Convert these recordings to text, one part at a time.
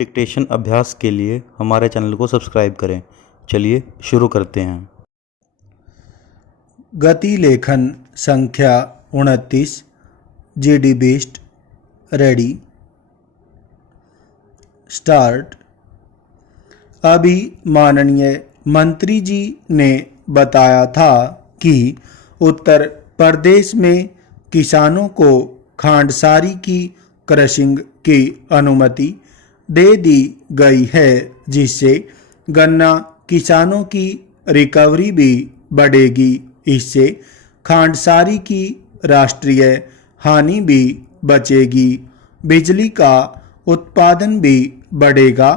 Dictation अभ्यास के लिए हमारे चैनल को सब्सक्राइब करें। चलिए शुरू करते हैं। गति लेखन संख्या 29 GD बेस्ड रेडी स्टार्ट। अभी माननीय मंत्री जी ने बताया था कि उत्तर प्रदेश में किसानों को खांडसारी की क्रशिंग की अनुमति दे दी गई है, जिससे गन्ना किसानों की रिकवरी भी बढ़ेगी। इससे खांडसारी की राष्ट्रीय हानि भी बचेगी, बिजली का उत्पादन भी बढ़ेगा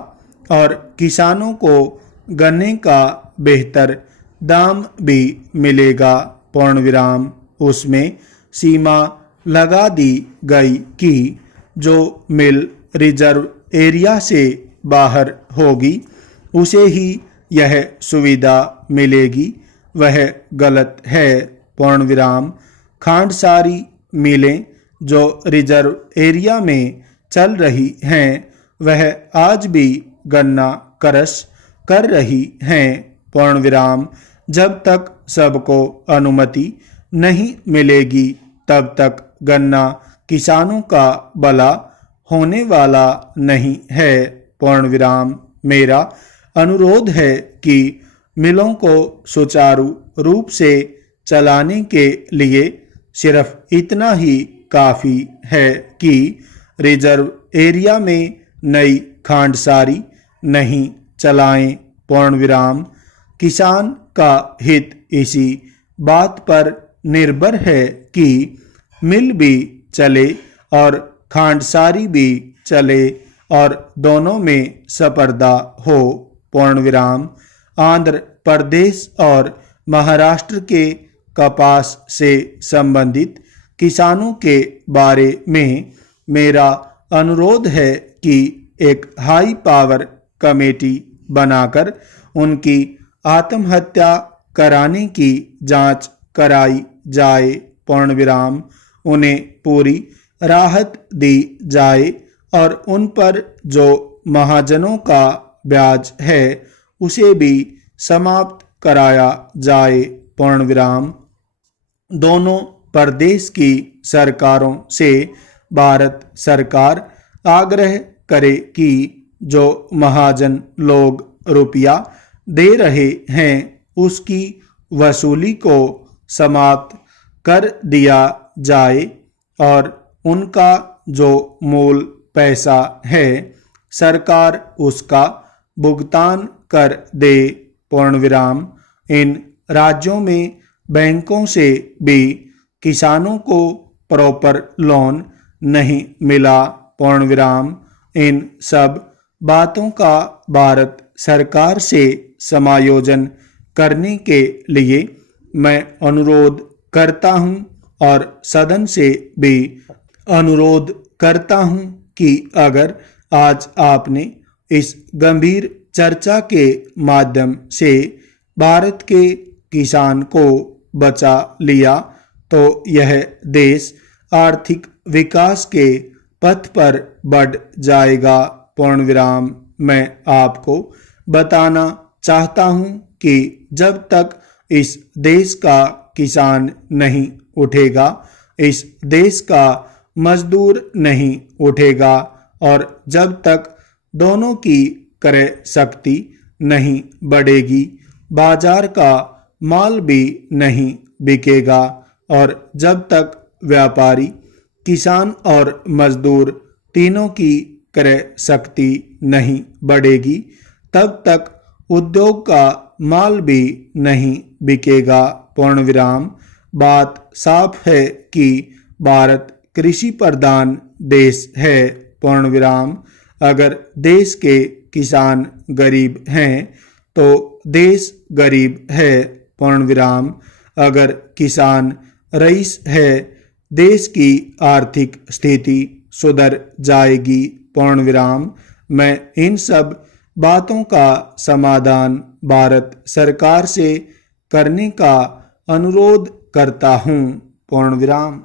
और किसानों को गन्ने का बेहतर दाम भी मिलेगा। पूर्णविराम। उसमें सीमा लगा दी गई कि जो मिल रिजर्व एरिया से बाहर होगी उसे ही यह सुविधा मिलेगी। वह गलत है। पूर्णविराम। खांडसारी मिलें जो रिजर्व एरिया में चल रही हैं वह आज भी गन्ना क्रश कर रही हैं। पूर्णविराम। जब तक सबको अनुमति नहीं मिलेगी तब तक गन्ना किसानों का भला होने वाला नहीं है। पूर्णविराम। मेरा अनुरोध है कि मिलों को सुचारू रूप से चलाने के लिए सिर्फ इतना ही काफ़ी है कि रिजर्व एरिया में नई खांडसारी नहीं चलाएं। पूर्णविराम। किसान का हित इसी बात पर निर्भर है कि मिल भी चले और खांडसारी भी चले और दोनों में स्पर्धा हो। पूर्णविराम। आंध्र प्रदेश और महाराष्ट्र के कपास से संबंधित किसानों के बारे में मेरा अनुरोध है कि एक हाई पावर कमेटी बनाकर उनकी आत्महत्या कराने की जांच कराई जाए। पूर्णविराम। उन्हें पूरी राहत दी जाए और उन पर जो महाजनों का ब्याज है उसे भी समाप्त कराया जाए। पूर्णविराम। दोनों प्रदेश की सरकारों से भारत सरकार आग्रह करे कि जो महाजन लोग रुपया दे रहे हैं उसकी वसूली को समाप्त कर दिया जाए और उनका जो मूल पैसा है सरकार उसका भुगतान कर दे। पूर्णविराम। इन राज्यों में बैंकों से भी किसानों को प्रॉपर लोन नहीं मिला। पूर्णविराम। इन सब बातों का भारत सरकार से समायोजन करने के लिए मैं अनुरोध करता हूं और सदन से भी अनुरोध करता हूं कि अगर आज आपने इस गंभीर चर्चा के माध्यम से भारत के किसान को बचा लिया तो यह देश आर्थिक विकास के पथ पर बढ़ जाएगा। पूर्णविराम। मैं आपको बताना चाहता हूं कि जब तक इस देश का किसान नहीं उठेगा, इस देश का मजदूर नहीं उठेगा और जब तक दोनों की क्रय शक्ति नहीं बढ़ेगी, बाजार का माल भी नहीं बिकेगा और जब तक व्यापारी, किसान और मजदूर तीनों की क्रय शक्ति नहीं बढ़ेगी तब तक उद्योग का माल भी नहीं बिकेगा। पूर्णविराम। बात साफ है कि भारत कृषि प्रधान देश है। पूर्णविराम। अगर देश के किसान गरीब हैं तो देश गरीब है। पूर्णविराम। अगर किसान रईस है देश की आर्थिक स्थिति सुधर जाएगी। पूर्णविराम। मैं इन सब बातों का समाधान भारत सरकार से करने का अनुरोध करता हूं। पूर्णविराम।